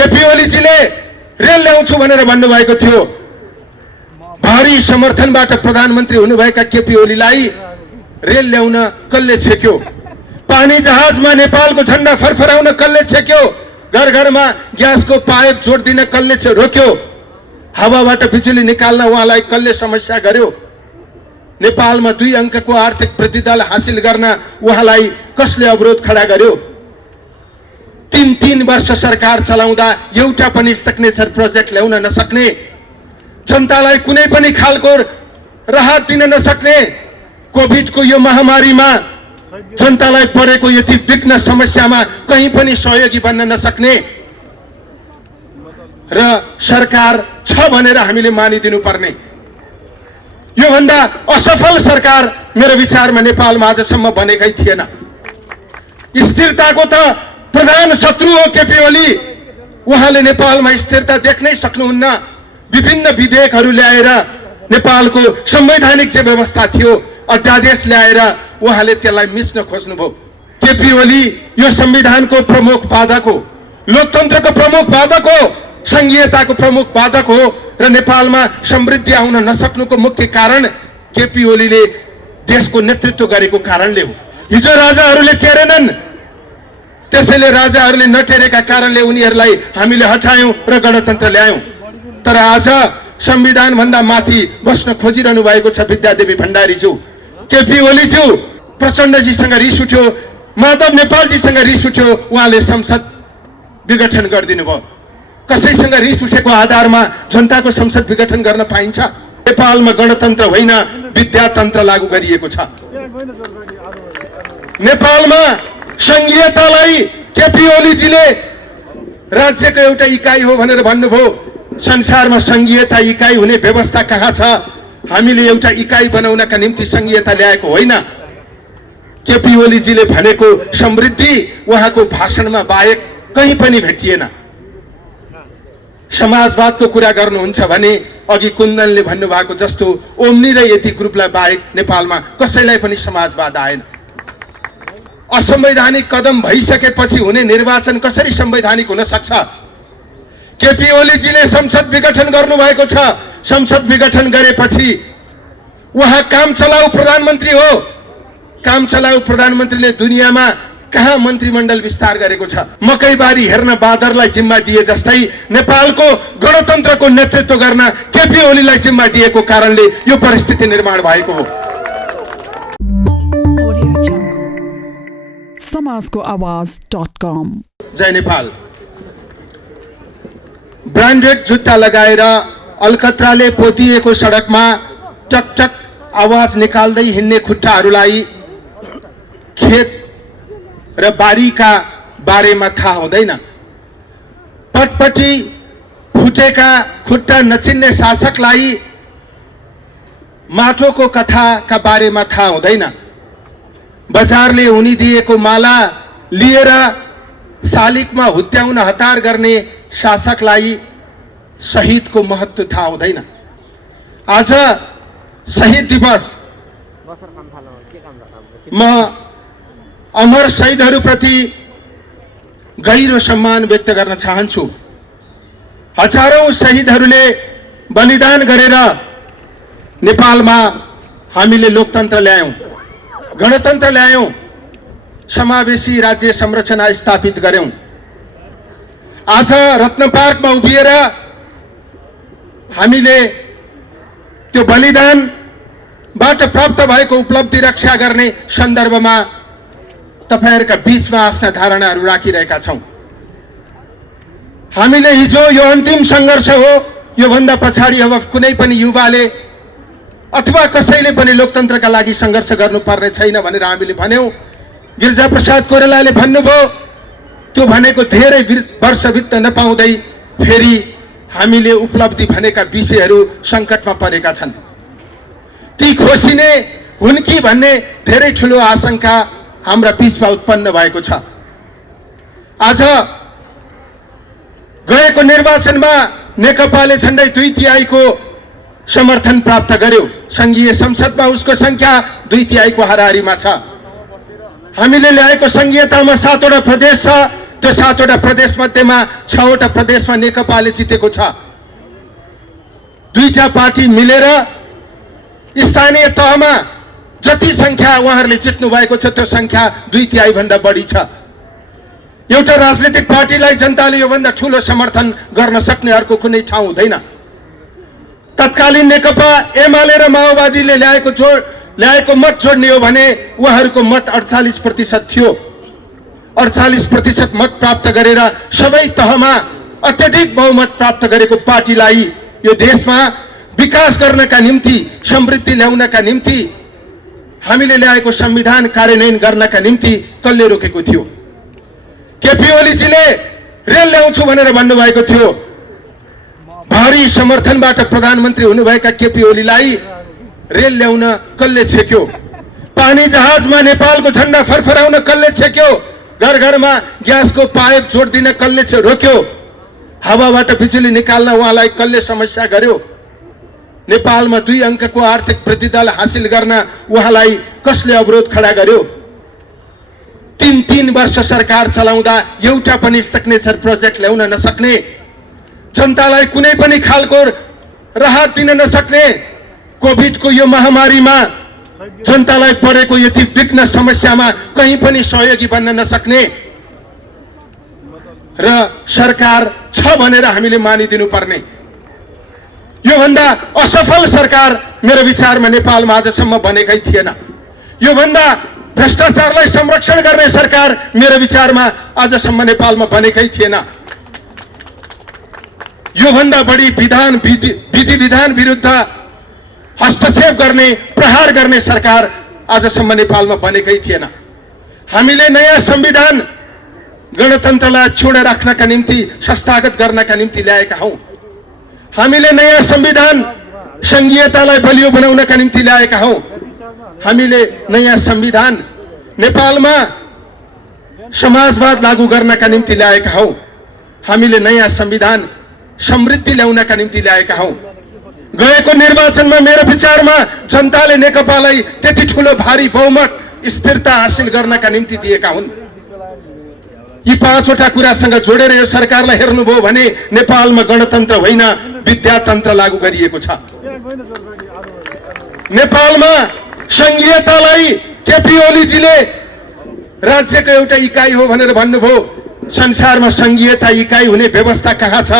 KP ओलीजीले rail ल्याउँछु भनेर भन्नुभएको थियो। भारी समर्थनबाट प्रधानमन्त्री हुनुभएका केपी ओलीलाई रेल ल्याउन कसले छेक्यो? पानी जहाजमा नेपालको झण्डा फरफराउन कसले छेक्यो? घर घरमा ग्यासको पाइप जोड्दिन कसले रोक्यो? हावाबाट बिजुली निकाल्न उहाँलाई कसले समस्या गर्यो? नेपालमा 2 अङ्कको आर्थिक वृद्धि दर हासिल गर्न उहाँलाई कसले अवरोध खडा गर्यो? 3 वर्ष सरकार चलाउँदा एउटा पनि सिग्नेचर प्रोजेक्ट ल्याउन नसक्ने, जनतालाई कुनै पनि खालको राहत दिन नसक्ने, कोभिडको यो महामारीमा जनतालाई परेको यति विघ्न समस्यामा कहीँ पनि सहयोगी बन्न नसक्ने र सरकार छ भनेर हामीले मानिदिनु पर्ने, यो भन्दा असफल सरकार मेरो विचारमा नेपालमा आजसम्म बनेकै थिएन। स्थिरताको त प्रधान शत्रु हो केपी ओली। उहाँले नेपालमा स्थिरता देख्नै सक्नुहुन्न। विभिन्न विधेयकहरू ल्याएर नेपालको संवैधानिक जे व्यवस्था थियो अध्यादेश ल्याएर उहाँले त्यसलाई मिच्न खोज्नुभयो। केपी ओली यो संविधानको प्रमुख बाधक हो, लोकतन्त्रको प्रमुख बाधक हो, संघीयताको प्रमुख बाधक हो र नेपालमा समृद्धि आउन नसक्नुको मुख्य कारण केपी ओलीले देशको नेतृत्व गरेको कारणले हो। हिजो राजाहरूले टेरेनन्, त्यसैले राजाहरूले नटेरेका कारणले उनीहरूलाई हामीले हटायौं र गणतन्त्र ल्यायौं। तर आज संविधान भन्दा माथि बस्न खोजिरहनु भएको छ विद्यादेवी भण्डारीज्यू। केपी ओलीज्यू प्रचण्डजीसँग रिस उठ्यो, माधव नेपालजीसँग रिस उठ्यो, उहाँले संसद विघटन गरिदिनु भयो। कसैसँग रिस उठेको आधारमा जनताको संसद विघटन गर्न पाइन्छ? नेपालमा गणतन्त्र होइन विद्यातन्त्र लागू गरिएको छ। नेपालमा संघीयतालाई केपी ओलीजीले राज्यको एउटा इकाइ हो भनेर भन्नुभयो। संसारमा संघीयता इकाइ हुने व्यवस्था कहाँ छ? हामीले एउटा इकाइ बनाउनका निम्ति संघीयता ल्याएको होइन। केपी ओलीजीले भनेको समृद्धि उहाँको भाषणमा बाहेक कहीँ पनि भेटिएन। समाजवादको कुरा गर्नुहुन्छ भने अघि कुन्दनले भन्नुभएको जस्तो ओम्नी र यति ग्रुपलाई बाहेक नेपालमा कसैलाई पनि समाजवाद आएन। असंवैधानिक कदम भइसकेपछि हुने निर्वाचन कसरी संवैधानिक हुन सक्छ? केपी ओलीजीले संसद विघटन गर्नुभएको छ। संसद विघटन गरेपछि उहाँ काम चलाउ प्रधानमन्त्री हो। काम चलाउ प्रधानमन्त्रीले दुनियाँमा कहाँ मन्त्रीमण्डल विस्तार गरेको छ? मकैबारी हेर्न बादरलाई जिम्मा दिए जस्तै नेपालको गणतन्त्रको नेतृत्व गर्न केपी ओलीलाई जिम्मा दिएको कारणले यो परिस्थिति निर्माण भएको हो। समाजको आवाज.com। जय नेपाल। ब्रान्डेड जुत्ता लगाएर अलकत्राले पोतिएको सडकमा टकटक आवाज निकाल्दै हिँड्ने खुट्टाहरूलाई खेत र बारीका बारेमा थाहा हुँदैन। पटपटी फुटेका खुट्टा नचिन्ने शासकलाई माटोको कथाका बारेमा थाहा हुँदैन। बजारले उनी दिएको माला लिएर शालिगमा हुत्याउन हतार गर्ने शासकलाई शहीदको महत्त्व थाहा हुँदैन। आज शहीद दिवस। म अमर शहीदहरूप्रति गहिरो सम्मान व्यक्त गर्न चाहन्छु। हजारौं शहीदहरूले बलिदान गरेर नेपालमा हामीले लोकतन्त्र ल्यायौं, गणतन्त्र ल्यायौं, समावेशी राज्य संरचना स्थापित गर्यौं। आज रत्न पार्कमा उभिएर हामीले त्यो बलिदानबाट प्राप्त भएको उपलब्धि रक्षा गर्ने सन्दर्भमा तपाईहरुका बीचमा आफ्ना धारणाहरू राखिरहेका छौं। हामीले हिजो यो अन्तिम संघर्ष हो, यो भन्दा पछाडी अब कुनै पनि युवाले अथवा कसैले पनि लोकतन्त्रका लागि संघर्ष गर्नुपर्ने छैन भनेर हामीले भन्यौं। गिरिजाप्रसाद कोइरालाले भन्नुभयो, त्यो भनेको धेरै वर्ष बित्न नपाउँदै फेरि हामीले उपलब्धि भनेका विषयहरू संकटमा परेका छन्। ती खोसिने हुन् कि भन्ने धेरै ठूलो आशंका हाम्रा बीचमा उत्पन्न भएको छ। आज गएको निर्वाचनमा नेकपाले झण्डै 2/3 समर्थन प्राप्त गर्यो। संघीय संसदमा उसको संख्या 2/3 हाराहारीमा छ। हामीले ल्याएको संघीयतामा 7 वटा प्रदेश छ, त्यो 7 वटा प्रदेश मध्येमा 6 वटा प्रदेशमा नेकपाले जितेको छ। दुईटा पार्टी मिलेर स्थानीय तहमा जति संख्या उहाँहरूले जित्नु भएको छ त्यो संख्या 2/3 भन्दा बढी छ। एउटा राजनीतिक पार्टीलाई जनताले योभन्दा ठूलो समर्थन गर्न सक्ने अर्को कुनै ठाउँ हुँदैन। तत्कालीन नेकपा एमाले र माओवादीले ल्याएको मत जोड्ने हो भने उहाँहरूको मत 48% थियो। 48% मत प्राप्त गरेर सबै तहमा अत्यधिक बहुमत प्राप्त गरेको पार्टीलाई यो देशमा विकास गर्नका निम्ति, समृद्धि ल्याउनका निम्ति, हामीले ल्याएको संविधान कार्यान्वयन गर्नका निम्ति कसले रोकेको थियो? केपी ओलीजीले रेल ल्याउँछु भनेर भन्नुभएको थियो। भारी समर्थनबाट प्रधानमन्त्री हुनुभएका केपी ओलीलाई रेल ल्याउन कसले छेक्यो? पानी जहाजमा नेपालको झण्डा फरफराउन कसले छेक्यो? घर घरमा ग्यासको पाइप जोड्दिन कसले रोक्यो? हावाबाट बिजुली निकाल्न उहाँलाई कसले समस्या गर्यो? नेपालमा 2 अङ्कको आर्थिक वृद्धि दर हासिल गर्न उहाँलाई कसले अवरोध खडा गर्यो? 3 वर्ष सरकार चलाउँदा एउटा पनि सिग्नेचर प्रोजेक्ट ल्याउन नसक्ने, जनतालाई कुनै पनि खालको राहत दिन नसक्ने, कोभिडको यो महामारीमा जनतालाई परेको यति विघ्न समस्यामा कहीँ पनि सहयोगी बन्न नसक्ने र सरकार छ भनेर हामीले मानिदिनु पर्ने, योभन्दा असफल सरकार मेरो विचारमा नेपालमा आजसम्म बनेकै थिएन। योभन्दा भ्रष्टाचारलाई संरक्षण गर्ने सरकार मेरो विचारमा आजसम्म नेपालमा बनेकै थिएन। योभन्दा बढी विधि विधान विरुद्ध हस्तक्षेप गर्ने, प्रहार गर्ने सरकार आजसम्म नेपालमा बनेकै थिएन। हामीले नयाँ संविधान गणतन्त्रलाई छुडे राख्नका निम्ति, संस्थागत गर्नका निम्ति ल्याएका हौं। हामीले नयाँ संविधान संघीयतालाई बलियो बनाउनका निम्ति ल्याएका हौं। हामीले नयाँ संविधान नेपालमा समाजवाद लागू गर्नका निम्ति ल्याएका हौं। हामीले नयाँ संविधान समृद्धि ल्याउनका निम्ति ल्याएका हौं। गएको निर्वाचनमा मेरो विचारमा जनताले नेकपालाई त्यति ठूलो भारी बहुमत, स्थिरता हासिल गर्नका निम्ति दिएका हुन्। यी 5 वटा कुरासँग जोडेर यो सरकारलाई हेर्नुभयो भने नेपालमा गणतन्त्र होइन, विद्यातन्त्र लागू गरिएको छ। नेपालमा संघीयतालाई केपी ओलीजीले राज्यको एउटा इकाइ हो भनेर भन्नुभयो। संसारमा संघीयता इकाइ हुने व्यवस्था कहाँ छ?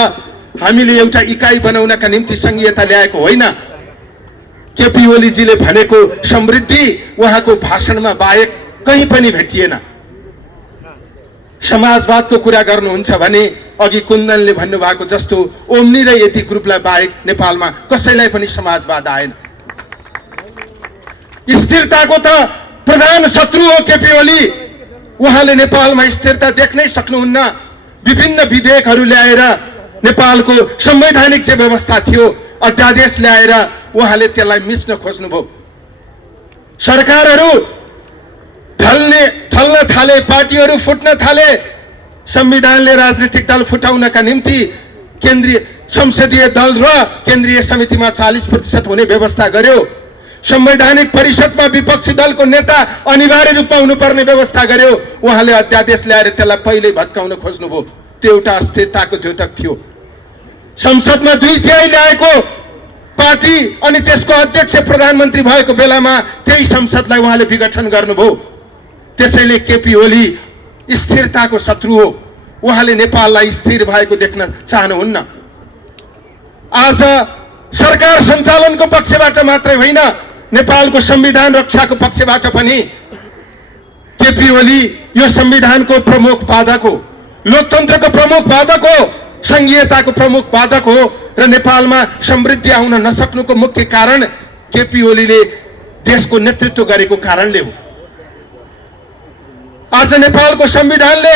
हामीले एउटा इकाइ बनाउनका निम्ति संघीयता ल्याएको होइन। केपी ओलीजीले भनेको समृद्धि उहाँको भाषणमा बाहेक कहीँ पनि भेटिएन। समाजवादको कुरा गर्नुहुन्छ भने अघि कुन्दनले भन्नुभएको जस्तो ओम्नी र यति ग्रुपलाई बाहेक नेपालमा कसैलाई पनि समाजवाद आएन। स्थिरताको त प्रधान शत्रु हो केपी ओली। उहाँले नेपालमा स्थिरता देख्नै सक्नुहुन्न। विभिन्न विधेयकहरू ल्याएर नेपालको संवैधानिक जे व्यवस्था थियो अध्यादेश ल्याएर उहाँले त्यसलाई मिच्न खोज्नुभयो। सरकारहरू ढल्न थाले, पार्टीहरू फुट्न थाले। संविधानले राजनीतिक दल फुटाउनका निम्ति केन्द्रीय संसदीय दल र केन्द्रीय समितिमा 40% हुने व्यवस्था गर्यो। संवैधानिक परिषदमा विपक्षी दलको नेता अनिवार्य रूपमा हुनुपर्ने व्यवस्था गर्यो। उहाँले अध्यादेश ल्याएर त्यसलाई पहिल्यै भत्काउन खोज्नुभयो। त्यो एउटा अस्थिरताको द्योतक थियो। संसदमा 2/3 ल्याएको पार्टी अनि त्यसको अध्यक्ष प्रधानमन्त्री भएको बेलामा त्यही संसदलाई उहाँले विघटन गर्नुभयो। त्यसैले केपी ओली स्थिरताको शत्रु हो। उहाँले नेपाललाई स्थिर भएको देख्न चाहनुहुन्न। आज सरकार सञ्चालनको पक्षबाट मात्रै होइन, नेपालको संविधान रक्षाको पक्षबाट पनि केपी ओली यो संविधानको प्रमुख बाधक हो, लोकतन्त्रको प्रमुख बाधक हो, संघीयताको प्रमुख बाधक हो र नेपालमा समृद्धि आउन नसक्नुको मुख्य कारण केपी ओलीले देशको नेतृत्व गरेको कारणले हो। आज नेपालको संविधानले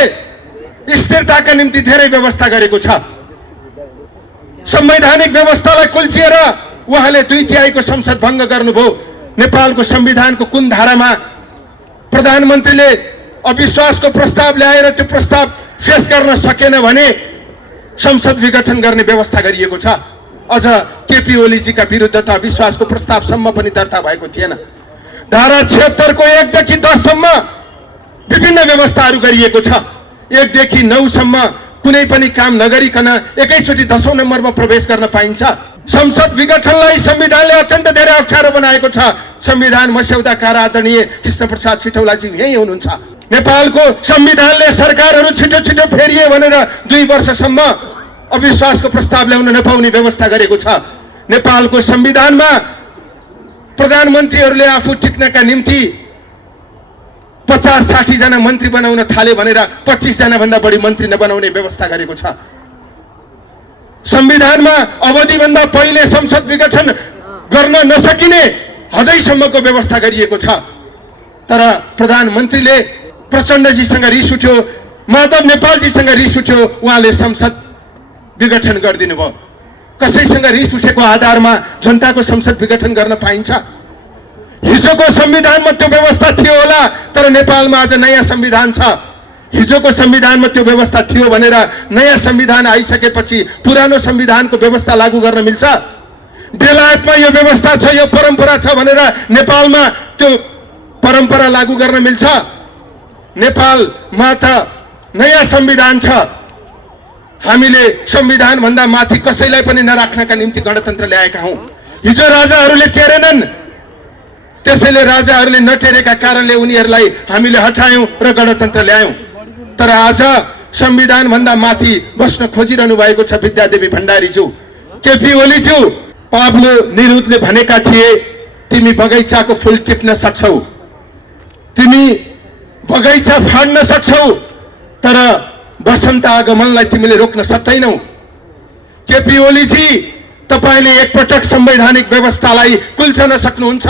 स्थिरताका निम्ति धेरै व्यवस्था गरेको छ। संवैधानिक व्यवस्थालाई कुल्चिएर उहाँले 2/3 संसद भङ्ग गर्नुभयो। नेपालको संविधानको कुन धारामा प्रधानमन्त्रीले अविश्वासको प्रस्ताव ल्याएर त्यो प्रस्ताव फेस गर्न सकेन भने संसद विघटन गर्ने व्यवस्था गरिएको छ। अझ केपी ओलीजीका विरुद्ध त अविश्वासको प्रस्तावसम्म पनि दर्ता भएको थिएन। धारा 76 को 1 देखि 10 सम्म विभिन्न व्यवस्थाहरू गरिएको छ। 1 देखि 9 सम्म कुनै पनि काम नगरिकन एकैचोटि 10औं नम्बरमा प्रवेश गर्न पाइन्छ। संसद विघटनलाई संविधानले अत्यन्त धेरै अप्ठ्यारो बनाएको छ। संविधान मस्यौदाकार आदरणीय कृष्णप्रसाद सिटौलाजी यही हुनुहुन्छ। नेपालको संविधानले सरकारहरू छिटो छिटो फेरिए भनेर 2 वर्षसम्म अविश्वासको प्रस्ताव ल्याउन नपाउने व्यवस्था गरेको छ। नेपालको संविधानमा प्रधानमन्त्रीहरूले आफू टिक्नका निम्ति 50-60 जना मन्त्री बनाउन थाले भनेर 25 जना भन्दा बढी मन्त्री नबनाउने व्यवस्था गरेको छ। संविधानमा अवधिभन्दा पहिले संसद विघटन गर्न नसकिने हदैसम्मको व्यवस्था गरिएको छ। तर प्रधानमन्त्रीले प्रचण्डजीसँग रिस उठ्यो, माधव नेपालजीसँग रिस उठ्यो, उहाँले संसद विघटन गरिदिनु भयो। कसैसँग रिस उठेको आधारमा जनताको संसद विघटन गर्न पाइन्छ? हिजोको संविधानमा त्यो व्यवस्था थियो होला, तर नेपालमा आज नयाँ संविधान छ। हिजोको संविधानमा त्यो व्यवस्था थियो भनेर नयाँ संविधान आइसकेपछि पुरानो संविधानको व्यवस्था लागू गर्न मिल्छ? बेलायतमा यो व्यवस्था छ, यो परम्परा छ भनेर नेपालमा त्यो परम्परा लागू गर्न मिल्छ? नेपालमा त नयाँ संविधान छ। हामीले संविधान भन्दा माथि कसैलाई पनि नराख्नका निम्ति गणतन्त्र ल्याएका हौं। हिजो राजाहरूले टेरेनन्, त्यसैले राजाहरूले नटेरेका कारणले उनीहरूलाई हामीले हटायौं र गणतन्त्र ल्यायौं। तर आज संविधान भन्दा माथि बस्न खोजिरहनु भएको छ विद्यादेवी भण्डारीज्यू, केपी ओलीज्यू। पाब्लो नेरुदले भनेका थिए, तिमी बगैँचाको फूल टिप्न सक्छौ, तिमी बगैँचा फाड्न सक्छौ, तर वसन्त आगमनलाई तिमीले रोक्न सक्दैनौ। केपी ओलीजी, तपाईले एकपटक संवैधानिक व्यवस्थालाई कुल्चन सक्नुहुन्छ।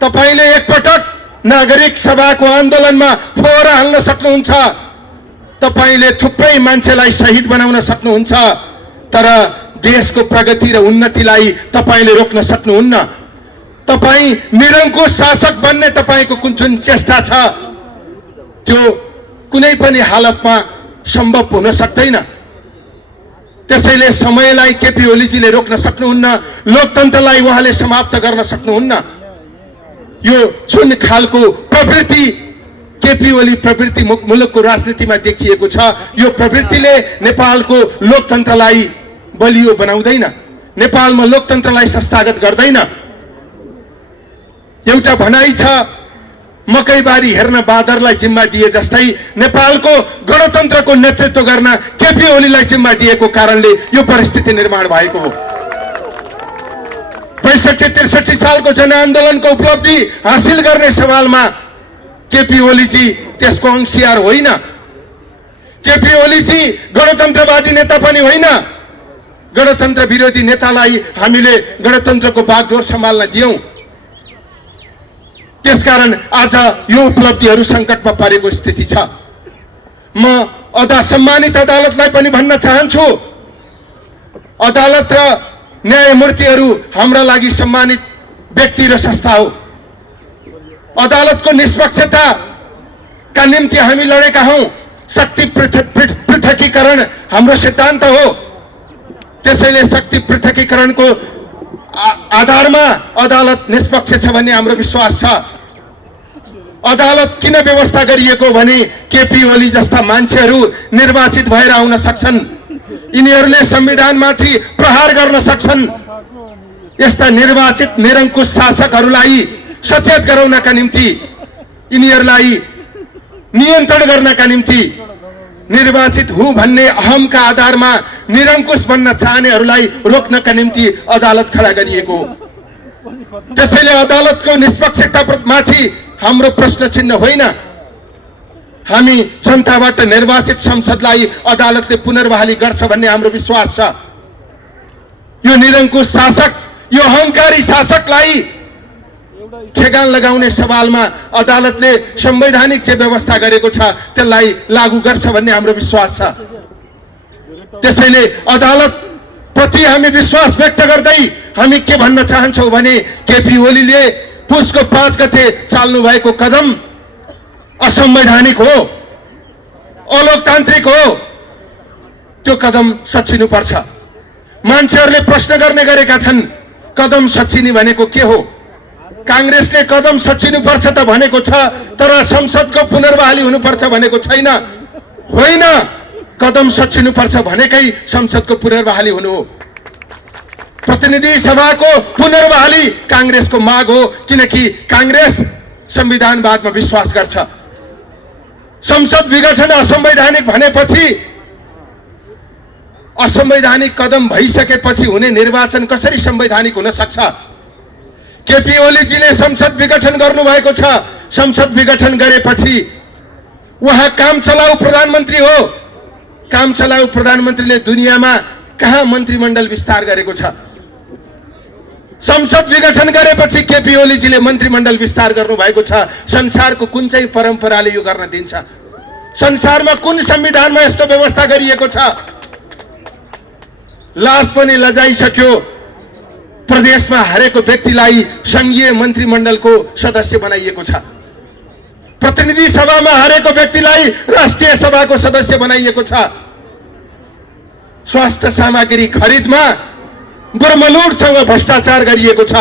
तपाईले एकपटक नागरिक सभाको आन्दोलनमा फोहोरा हाल्न सक्नुहुन्छ। तपाईले थुप्रै मान्छेलाई शहीद बनाउन सक्नुहुन्छ, तर देशको प्रगति र उन्नतिलाई तपाईले रोक्न सक्नुहुन्न। तपाई निरङ्कुश शासक बन्ने तपाईको जुन चेष्टा छ त्यो कुनै पनि हालतमा सम्भव हुन सक्दैन। त्यसैले समयलाई केपी ओलीजीले रोक्न सक्नुहुन्न, लोकतन्त्रलाई उहाँले समाप्त गर्न सक्नुहुन्न। यो जुन खालको प्रवृत्ति केपी ओली प्रवृत्ति मुलुकको राजनीतिमा देखिएको छ, यो प्रवृत्तिले नेपालको लोकतन्त्रलाई बलियो बनाउँदैन, नेपालमा लोकतन्त्रलाई संस्थागत गर्दैन। एउटा भनाइ छ, मकैबारी हेर्न बाँदरलाई जिम्मा दिए जस्तै नेपालको गणतन्त्रको नेतृत्व गर्न केपी ओलीलाई जिम्मा दिएको कारणले यो परिस्थिति निर्माण भएको हो। 62-63 सालको जनआन्दोलनको उपलब्धि हासिल गर्ने सवालमा केपी ओलीजी त्यसको अंशियार होइन। केपी ओलीजी गणतन्त्रवादी नेता पनि होइन। गणतन्त्र विरोधी नेतालाई हामीले गणतन्त्रको बागडोर सम्हाल्न दियौं। त्यसकारण आज यो उपलब्धिहरू संकटमा परेको स्थिति छ। म सम्मानित अदालतलाई पनि भन्न चाहन्छु, अदालत र न्यायमूर्तिहरू हाम्रा लागि सम्मानित व्यक्ति र संस्था हो। अदालतको निष्पक्षताका निम्ति हामी लडेका हौं। शक्ति पृथकीकरण हाम्रो सिद्धान्त हो। त्यसैले शक्ति पृथकीकरणको आधारमा अदालत निष्पक्ष छ भन्ने हाम्रो विश्वास छ। अदालत किन व्यवस्था गरिएको भने केपी ओली जस्ता मान्छेहरू निर्वाचित भएर आउन सक्छन्, यिनीहरूले संविधानमाथि प्रहार गर्न सक्छन्। यस्ता निर्वाचित निरङ्कुश शासकहरूलाई सचेत गराउनका निम्ति, यिनीहरूलाई नियन्त्रण गर्नका निम्ति, निर्वाचित हुँ भन्ने अहमका आधारमा निरङ्कुश बन्न चाहनेहरूलाई रोक्नका निम्ति अदालत खडा गरिएको हो। त्यसैले अदालतको निष्पक्षतामाथि हाम्रो प्रश्न चिन्ह होइन। हामी जनताबाट निर्वाचित संसदलाई अदालतले पुनर्बहाली गर्छ भन्ने हाम्रो विश्वास छ। यो निरङ्कुश शासक, यो अहंकारी शासकलाई ठेगान लगाउने सवालमा अदालतले संवैधानिक जे व्यवस्था गरेको छ त्यसलाई लागू गर्छ भन्ने हाम्रो विश्वास छ। त्यसैले अदालत प्रति हामी विश्वास व्यक्त गर्दै हामी के भन्न चाहन्छौं भने केपी ओलीले पुसको 5 गते चाल्नु भएको कदम असंवैधानिक हो, अलोकतान्त्रिक हो। त्यो कदम सच्चिनु पर्छ। मान्छेहरूले प्रश्न गर्ने गरेका छन्, कदम सच्चिने भनेको के हो? कांग्रेसले कदम सच्चिनु पर्छ त भनेको छ, तर संसदको पुनर्बहाली हुनुपर्छ भनेको छैन। होइन, कदम सच्चिनुपर्छ भनेकै संसदको पुनर्बहाली हुनु हो। प्रतिनिधि सभाको पुनर्बहाली कांग्रेसको माग हो, किनकि कांग्रेस संविधानवादमा विश्वास गर्छ। संसद विघटन असंवैधानिक भनेपछि, असंवैधानिक कदम भइसकेपछि हुने निर्वाचन कसरी संवैधानिक हुन सक्छ? केपी ओलीजीले संसद विघटन गर्नुभएको छ। संसद विघटन गरेपछि उहाँ काम चलाउ प्रधानमन्त्री हो। काम चलाउ प्रधानमन्त्रीले दुनियाँमा कहाँ मन्त्रीमण्डल विस्तार गरेको छ? संसद विघटन गरेपछि केपी ओलीजीले मन्त्रीमण्डल विस्तार गर्नुभएको छ। संसारको कुन चाहिँ परम्पराले यो गर्न दिन्छ? संसारमा कुन संविधानमा यस्तो व्यवस्था गरिएको छ? लाज पनि लजाइसक्यो। प्रदेशमा हरेको व्यक्तिलाई संघीय मन्त्रीमण्डलको सदस्य बनाइएको छ। प्रतिनिधि सभामा हरेको व्यक्तिलाई राष्ट्रिय सभाको सदस्य बनाइएको छ। स्वास्थ्य सामग्री खरिदमा बर्मलुटसँग भ्रष्टाचार गरिएको छ।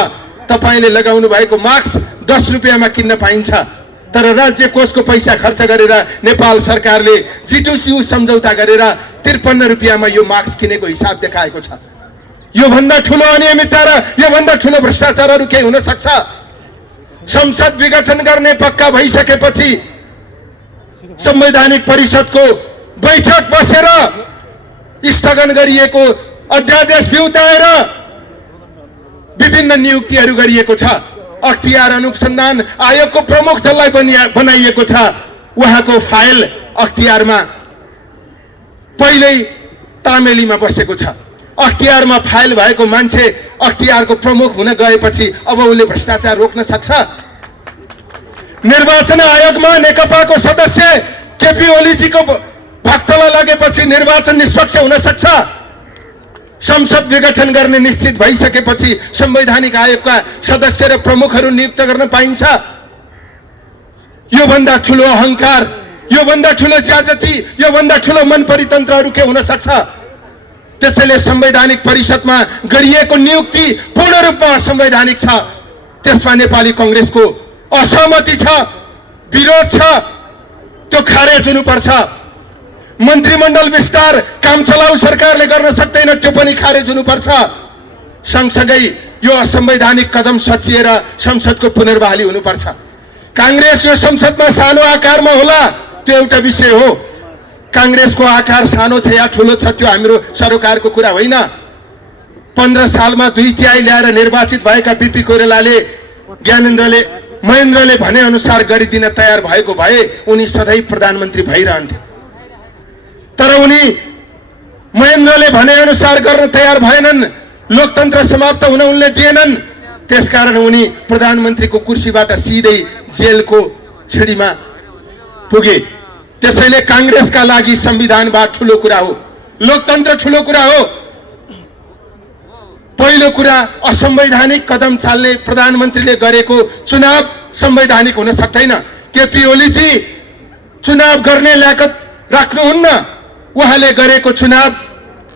तपाईले लगाउनु भएको मास्क 10 रुपैयाँमा किन्न पाइन्छ, तर राज्य कोषको पैसा खर्च गरेर नेपाल सरकारले G2C सम्झौता गरेर 53 रुपैयाँमा यो मास्क किनेको हिसाब देखाएको छ। यो भन्दा ठूलो अनियमितता र यो भन्दा ठूलो भ्रष्टाचारहरू के हुन सक्छ? संसद विघटन गर्ने पक्का भइसकेपछि संवैधानिक परिषदको बैठक बसेर स्थगन गरिएको अध्यादेश बिउताएर विभिन्न नियुक्तिहरू गरिएको छ। अख्तियार अनुसन्धान आयोगको प्रमुख जसलाई बनाइएको छ, उहाँको फाइल अख्तियारमा पहिल्यै तामेलीमा बसेको छ। अख्तियारमा फाइल भएको मान्छे अख्तियारको प्रमुख हुन गएपछि अब उसले भ्रष्टाचार रोक्न सक्छ? निर्वाचन आयोगमा नेकपाको सदस्य केपी ओलीजीको भक्तला लगेपछि निर्वाचन निष्पक्ष हुन सक्छ? संसद विघटन गर्ने निश्चित भइसकेपछि संवैधानिक आयोगका सदस्य र प्रमुखहरू नियुक्त गर्न पाइन्छ? यो भन्दा ठूलो अहंकार, यो भन्दा ठूलो ज्याजती, यो भन्दा ठूलो मन परितन्त्रहरू के हुन सक्छ? त्यसैले संवैधानिक परिषदमा गरिएको नियुक्ति पूर्ण रूपमा असंवैधानिक छ। त्यसमा नेपाली कांग्रेसको असहमति छ, विरोध छ, त्यो खारेज हुनुपर्छ। मन्त्रीमण्डल विस्तार काम चलाउ सरकारले गर्न सक्दैन, त्यो पनि खारेज हुनुपर्छ। सँगसँगै यो असंवैधानिक कदम सचिएर संसदको पुनर्बहाली हुनुपर्छ। कांग्रेस यो संसदमा सानो आकारमा होला, त्यो एउटा विषय हो। कांग्रेसको आकार सानो छ या ठूलो छ त्यो हाम्रो सरोकारको कुरा होइन। 15 सालमा 2/3 ल्याएर निर्वाचित भएका बीपी कोइरालाले ज्ञानेन्द्रले महेन्द्रले भने अनुसार गरिदिन तयार भएको भए उनी सधैँ प्रधानमन्त्री भइरहन्थे। तर उनी महेन्द्रले भने अनुसार गर्न तयार भएनन्। लोकतन्त्र समाप्त हुन उनले दिएनन्। त्यसकारण उनी प्रधानमन्त्रीको कुर्सीबाट सिधै जेलको छिडीमा पुगे। त्यसैले कांग्रेसका लागि संविधानवाद ठूलो कुरा हो, लोकतन्त्र ठूलो कुरा हो। पहिलो कुरा, असंवैधानिक कदम चाल्ने प्रधानमन्त्रीले गरेको चुनाव संवैधानिक हुन सक्दैन। केपी ओलीजी चुनाव गर्ने लायकत राख्नुहुन्न। उहाँले गरेको चुनाव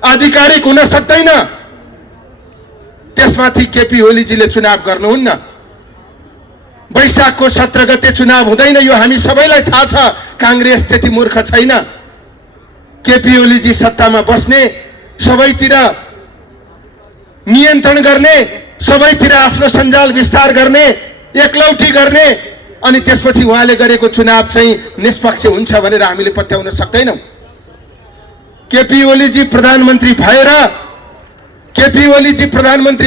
आधिकारिक हुन सक्दैन। त्यसमाथि केपी ओलीजीले चुनाव गर्नुहुन्न। वैशाखको 17 गते चुनाव हुँदैन, यो हामी सबैलाई थाहा छ। कांग्रेस त्यति मूर्ख छैन। केपी ओलीजी सत्तामा बस्ने, सबैतिर नियन्त्रण गर्ने, सबैतिर आफ्नो सञ्जाल विस्तार गर्ने, एकलौटी गर्ने, अनि त्यसपछि उहाँले गरेको चुनाव चाहिँ निष्पक्ष हुन्छ भनेर हामीले पत्याउन सक्दैनौँ। केपी ओलीजी प्रधानमन्त्री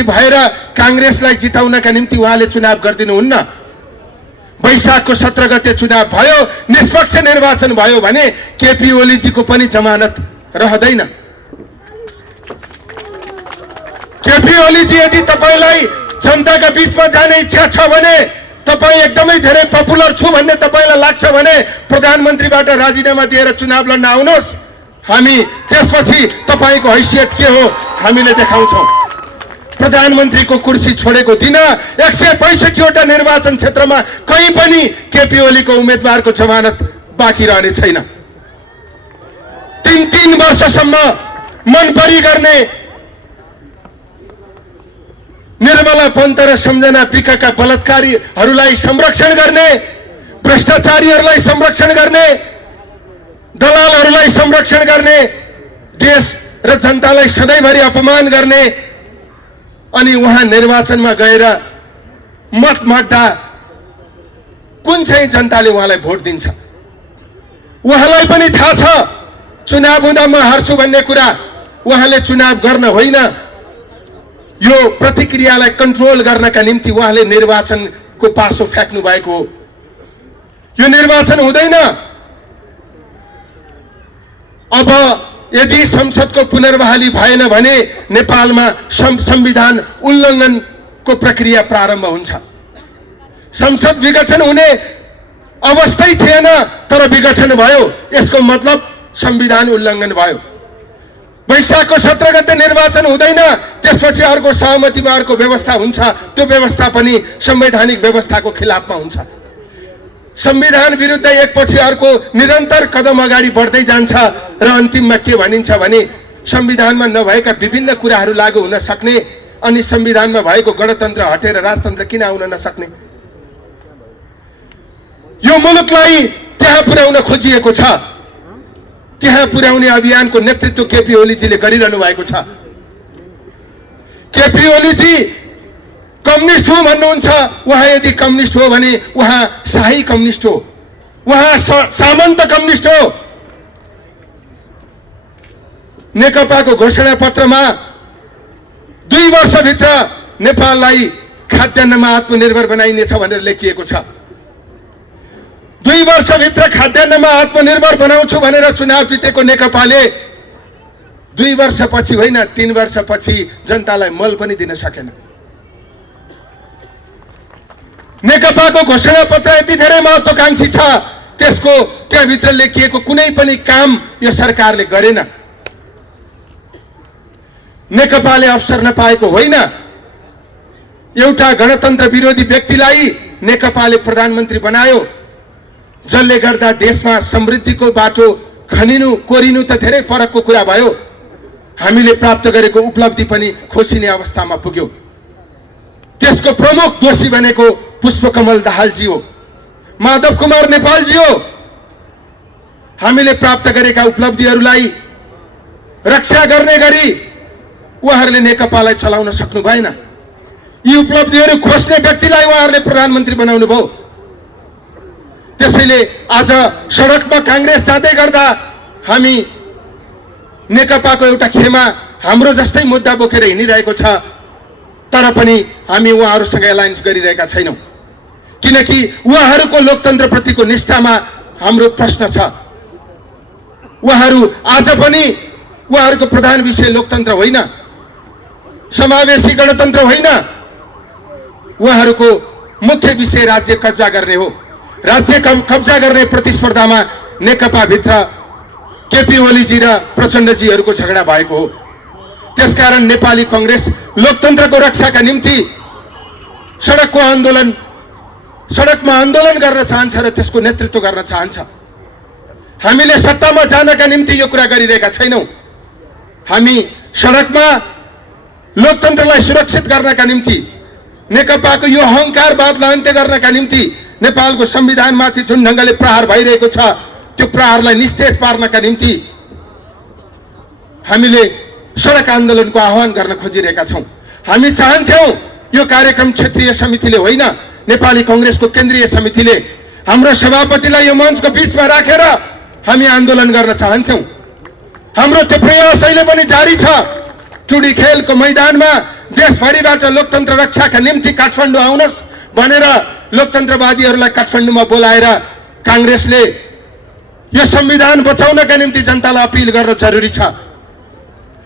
भएर कांग्रेसलाई जिताउनका निम्ति उहाँले चुनाव गर्दिनुहुन्न। वैशाखको 17 गते चुनाव भयो, निष्पक्ष निर्वाचन भयो भने केपी ओलीजीको पनि जमानत रहँदैन। केपी ओलीजी यदि तपाईलाई जनताका बीचमा जाने इच्छा छ भने, तपाई एकदमै धेरै पपुलर छु भन्ने तपाईलाई लाग्छ भने प्रधानमन्त्रीबाट राजीनामा दिएर चुनाव लड्न आउनुहोस्। हामी त्यसपछि तपाईको हैसियत के हो हामीले देखाउँछौं। प्रधानमन्त्रीको कुर्सी छोडेको दिन 165 वटा निर्वाचन क्षेत्रमा कहीँ पनि केपी ओलीको उम्मेदवारको जमानत बाँकी रहने छैन। 3 वर्षसम्म मनपरी गर्ने, निर्मला पन्त र सम्झना विकाका बलात्कारीहरूलाई संरक्षण गर्ने, भ्रष्टाचारीहरूलाई संरक्षण गर्ने, दलालहरूलाई संरक्षण गर्ने, देश र जनतालाई सधैँभरि अपमान गर्ने, अनि उहाँ निर्वाचनमा गएर मत माग्दा कुन चाहिँ जनताले उहाँलाई भोट दिन्छ? उहाँलाई पनि थाहा छ चुनाव हुँदा म हार्छु भन्ने कुरा। उहाँले चुनाव गर्न होइन, यो प्रतिक्रियालाई कन्ट्रोल गर्नका निम्ति उहाँले निर्वाचनको पासो फ्याक्नु भएको हो। यो निर्वाचन हुँदैन। अब यदि संसदको पुनर्बहाली भएन भने नेपालमा संविधान उल्लङ्घनको प्रक्रिया प्रारम्भ हुन्छ। संसद विघटन हुने अवस्थै थिएन, तर विघटन भयो, यसको मतलब संविधान उल्लङ्घन भयो। वैशाखको 17 गते निर्वाचन हुँदैन, त्यसपछि अर्को सहमतिमा अर्को व्यवस्था हुन्छ, त्यो व्यवस्था पनि संवैधानिक व्यवस्थाको खिलाफमा हुन्छ। संविधान विरुद्ध एकपछि अर्को निरन्तर कदम अगाडि बढ्दै जान्छ र अन्तिममा के भनिन्छ भने संविधानमा नभएका विभिन्न कुराहरू लागू हुन सक्ने, अनि संविधानमा भएको गणतन्त्र हटेर राजतन्त्र किन आउन नसक्ने? यो मुलुकलाई त्यहाँ पुर्याउन खोजिएको छ। त्यहाँ पुर्याउने अभियानको नेतृत्व केपी ओलीजीले गरिरहनु भएको छ। केपी ओलीजी कम्युनिस्ट हो भन्नुहुन्छ। उहाँ यदि कम्युनिस्ट हो भने उहाँ शाही कम्युनिस्ट हो, उहाँ सामन्त कम्युनिस्ट हो। नेकपाको घोषणा पत्रमा 2 वर्षभित्र नेपाललाई खाद्यान्नमा आत्मनिर्भर बनाइनेछ भनेर लेखिएको छ। 2 वर्षभित्र खाद्यान्नमा आत्मनिर्भर बनाउँछु भनेर चुनाव जितेको नेकपाले 2 वर्षपछि होइन 3 वर्षपछि जनतालाई मल पनि दिन सकेन। नेकपाको घोषणा पत्र यति धेरै महत्त्वकांक्षी छ, त्यसको त्यहाँभित्र लेखिएको कुनै पनि काम यो सरकारले गरेन। नेकपाले अवसर नपाएको होइन, एउटा गणतन्त्र विरोधी व्यक्तिलाई नेकपाले प्रधानमन्त्री बनायो, जसले गर्दा देशमा समृद्धिको बाटो खनिनु कोरिनु त धेरै फरकको कुरा भयो। हामीले प्राप्त गरेको उपलब्धि पनि खोसिने अवस्थामा पुग्यो। त्यसको प्रमुख दोषी बनेको पुष्पकमल दाहालजी हो, माधव कुमार नेपालजी हो। हामीले प्राप्त गरेका उपलब्धिहरूलाई रक्षा गर्ने गरी उहाँहरूले नेकपालाई चलाउन सक्नु भएन। यी उपलब्धिहरू खोज्ने व्यक्तिलाई उहाँहरूले प्रधानमन्त्री बनाउनु भयो। त्यसैले आज सडकमा कांग्रेस जाँदै गर्दा हामी नेकपाको एउटा खेमा हाम्रो जस्तै मुद्दा बोकेर हिँडिरहेको छ, तर पनि हामी उहाँहरूसँग एलायन्स गरिरहेका छैनौँ, किनकि उहाँहरूको लोकतन्त्रप्रतिको निष्ठामा हाम्रो प्रश्न छ। उहाँहरू आज पनि उहाँहरूको प्रधान विषय लोकतन्त्र होइन, समावेशी गणतन्त्र होइन, उहाँहरूको मुख्य विषय राज्य कब्जा गर्ने हो। राज्य कब्जा गर्ने प्रतिस्पर्धामा नेकपा भित्र केपी ओलीजी र प्रचण्डजीहरूको झगडा भएको हो। त्यसकारण नेपाली कांग्रेस लोकतन्त्रको रक्षाका निम्ति सडकमा आन्दोलन गर्न चाहन्छ र त्यसको नेतृत्व गर्न चाहन्छ। हामीले सत्तामा जानका निम्ति यो कुरा गरिरहेका छैनौँ। हामी सडकमा लोकतन्त्रलाई सुरक्षित गर्नका निम्ति, नेकपाको यो अहङ्कारवादलाई अन्त्य गर्नका निम्ति, नेपालको संविधानमाथि जुन ढङ्गले प्रहार भइरहेको छ त्यो प्रहारलाई निस्तेज पार्नका निम्ति हामीले सडक आन्दोलनको आह्वान गर्न खोजिरहेका छौँ। हामी चाहन्थ्यौँ यो कार्यक्रम क्षेत्रीय समितिले होइन, नेपाली कांग्रेसको केन्द्रीय समितिले हाम्रो सभापतिलाई यो मञ्चको बीचमा राखेर हामी आन्दोलन गर्न चाहन्थ्यौँ। हाम्रो त्यो प्रयास अहिले पनि जारी छ। टुडी खेलको मैदानमा देशभरिबाट लोकतन्त्र रक्षाका निम्ति काठमाडौँ आउनुहोस् भनेर लोकतन्त्रवादीहरूलाई काठमाडौँमा बोलाएर कांग्रेसले यो संविधान बचाउनका निम्ति जनतालाई अपिल गर्न जरुरी छ।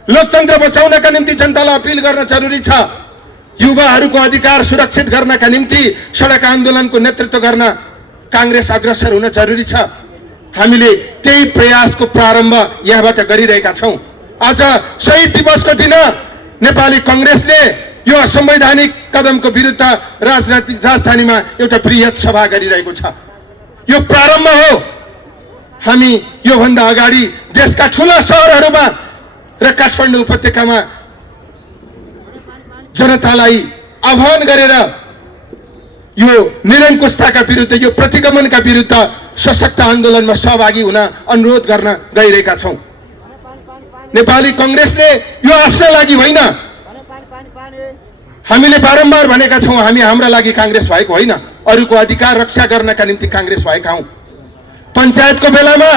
लोकतन्त्र बचाउनका निम्ति जनतालाई अपिल गर्न जरुरी छ। युवाहरूको अधिकार सुरक्षित गर्नका निम्ति सडक आन्दोलनको नेतृत्व गर्न कांग्रेस अग्रसर हुन जरुरी छ। हामीले त्यही प्रयासको प्रारम्भ यहाँबाट गरिरहेका छौँ। आज शहीद दिवसको दिन नेपाली कांग्रेसले यो असंवैधानिक कदमको विरुद्ध राजधानीमा एउटा बृहत सभा गरिरहेको छ। यो प्रारम्भ हो। हामी योभन्दा अगाडि देशका ठूला सहरहरूमा र काठमाडौँ उपत्यकामा जनतालाई आह्वान गरेर यो निरङ्कुशताका विरुद्ध, यो प्रतिगमनका विरुद्ध सशक्त आन्दोलनमा सहभागी हुन अनुरोध गर्न गइरहेका छौं। नेपाली कांग्रेसले यो आफ्नो लागि होइन, हामीले बारम्बार भनेका छौं हामी हाम्रा लागि कांग्रेस भएको होइन, अरूको अधिकार रक्षा गर्नका निम्ति कांग्रेस भएका हौं। पञ्चायतको बेलामा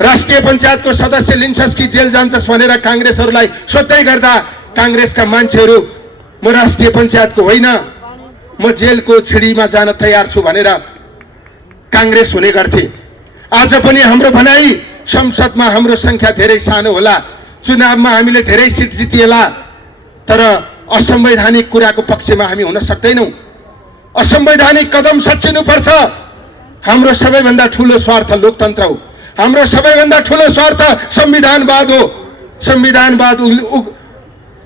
राष्ट्रिय पञ्चायतको सदस्य लिन्छस् कि जेल जान्छस् भनेर कांग्रेसहरूलाई सोध्दै गर्दा कांग्रेसका मान्छेहरू म राष्ट्रिय पञ्चायतको होइन, म जेलको छिडीमा जान तयार छु भनेर कांग्रेस हुने गर्थे। आज पनि हाम्रो भनाइ संसदमा हाम्रो संख्या धेरै सानो होला, चुनावमा हामीले धेरै सिट जितिएला, तर असंवैधानिक कुराको पक्षमा हामी हुन सक्दैनौं। असंवैधानिक कदम सच्चिनुपर्छ। हाम्रो सबैभन्दा ठूलो स्वार्थ लोकतन्त्र हो, हाम्रो सबैभन्दा ठूलो स्वार्थ संविधानवाद हो। संविधानवाद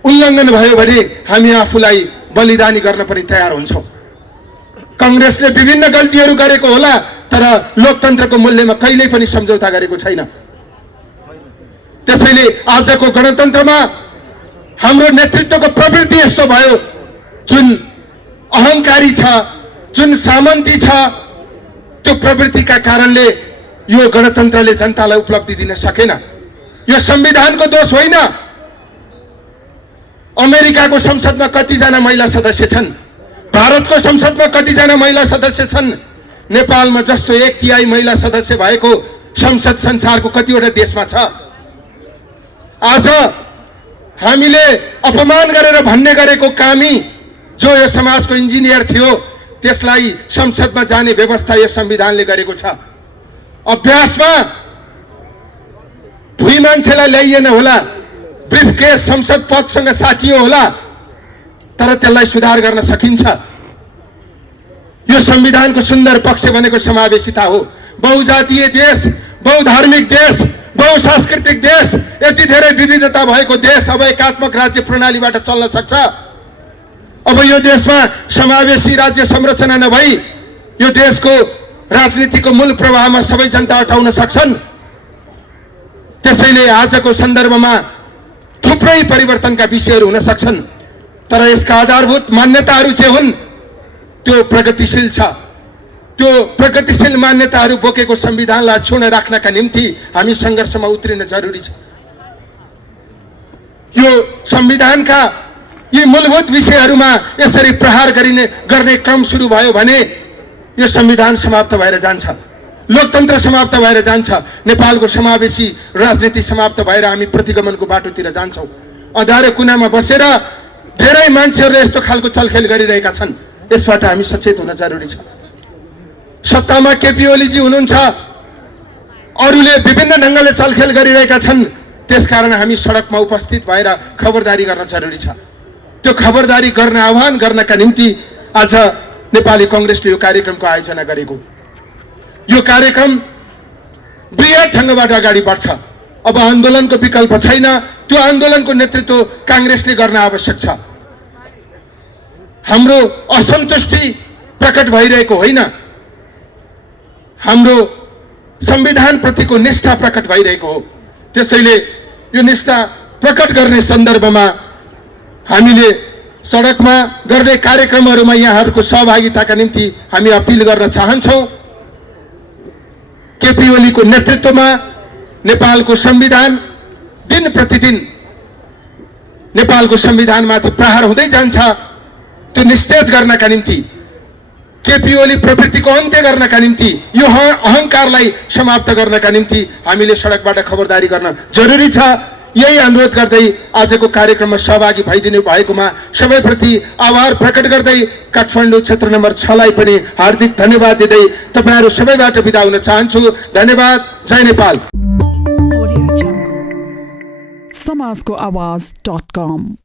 उल्लङ्घन भयो भने हामी आफूलाई बलिदानी गर्न पनि तयार हुन्छौं। कांग्रेसले विभिन्न गल्तीहरू गरेको होला, तर लोकतन्त्रको मूल्यमा कहिल्यै पनि सम्झौता गरेको छैन। त्यसैले आजको गणतन्त्रमा हाम्रो नेतृत्वको प्रवृत्ति यस्तो भयो, जुन अहंकारी छ, जुन सामन्ती छ, त्यो प्रवृत्तिका कारणले यो गणतन्त्रले जनतालाई उपलब्धि दिन सकेन। यो संविधानको दोष होइन। अमेरिकाको संसदमा कतिजना महिला सदस्य छन्, भारतको संसदमा कतिजना महिला सदस्य छन्, नेपालमा जस्तो 1/3 महिला सदस्य भएको संसद संसारको कतिवटा देशमा छ। आज हामीले अपमान गरेर भन्ने गरेको कामी जो यो समाजको इन्जिनियर थियो, त्यसलाई संसदमा जाने व्यवस्था यो संविधानले गरेको छ। अभ्यासमा भुइँ मान्छेलाई ल्याइएन होला, ब्रिफकेस संसद पदसँग साटियो होला, तर त्यसलाई सुधार गर्न सकिन्छ। यो संविधानको सुन्दर पक्ष भनेको समावेशिता हो। बहुजातीय देश, बहुधार्मिक देश, बहुसांस्कृतिक देश, यति धेरै विविधता भएको देश अब एकात्मक राज्य प्रणालीबाट चल्न सक्छ। अब यो देशमा समावेशी राज्य संरचना नभई यो देशको राजनीतिको मूल प्रवाहमा सबै जनता अटाउन सक्छन्। त्यसैले आजको सन्दर्भमा थुप्रै परिवर्तनका विषयहरू हुन सक्छन्, तर यसका आधारभूत मान्यताहरू चाहिँ हुन् त्यो प्रगतिशील छ। त्यो प्रगतिशील मान्यताहरू बोकेको संविधानलाई छुन राख्नका निम्ति हामी संघर्षमा उत्रिन जरुरी छ। यो संविधानका यी मूलभूत विषयहरूमा यसरी प्रहार गर्ने क्रम सुरु भयो भने यो संविधान समाप्त भएर जान्छ, लोकतन्त्र समाप्त भएर जान्छ, नेपालको समावेशी राजनीति समाप्त भएर हामी प्रतिगमनको बाटोतिर जान्छौं। अँध्यारो कुनामा बसेर धेरै मान्छेहरूले यस्तो खालको चलखेल गरिरहेका छन्, यसबाट हामी सचेत हुन जरुरी छ। सत्तामा केपी ओलीजी हुनुहुन्छ, अरूले विभिन्न ढंगले चलखेल गरिरहेका छन्, त्यसकारण हामी सडकमा उपस्थित भएर खबरदारी गर्न जरुरी छ। त्यो खबरदारी गर्न आह्वान गर्नका निम्ति आज नेपाली कांग्रेसले यो कार्यक्रमको आयोजना गरेको। यो कार्यक्रम बृहत ढंगबाट अगाडि बढ्छ। अब आन्दोलनको विकल्प छैन, त्यो आन्दोलनको नेतृत्व कांग्रेसले गर्न आवश्यक छ। हाम्रो असन्तुष्टि प्रकट भइरहेको होइन, हाम्रो संविधान प्रतिको निष्ठा प्रकट भइरहेको हो। त्यसैले यो निष्ठा प्रकट गर्ने सन्दर्भमा हामीले सडकमा गर्ने कार्यक्रमहरूमा यहाँहरूको सहभागिताका निम्ति हामी अपील गर्न चाहन्छौं। केपी ओलीको नेतृत्वमा नेपालको संविधान दिन प्रतिदिन नेपालको संविधानमाथि प्रहार हुँदै जान्छ। त्यो निस्तेज गर्नका निम्ति, केपी ओली प्रवृत्तिको अन्त्य गर्नका निम्ति, यो अहंकारलाई समाप्त गर्नका निम्ति हामीले सडकबाट खबरदारी गर्न जरुरी छ। यही अनुरोध गर्दै आजको कार्यक्रममा सहभागी भइदिनु भएकोमा सबैप्रति आभार प्रकट गर्दै काठमाडौँ क्षेत्र नम्बर 6 लाई पनि हार्दिक धन्यवाद दिँदै तपाईहरु सबैबाट बिदा हुन चाहन्छु। धन्यवाद। जय नेपाल। समाजको आवाज.com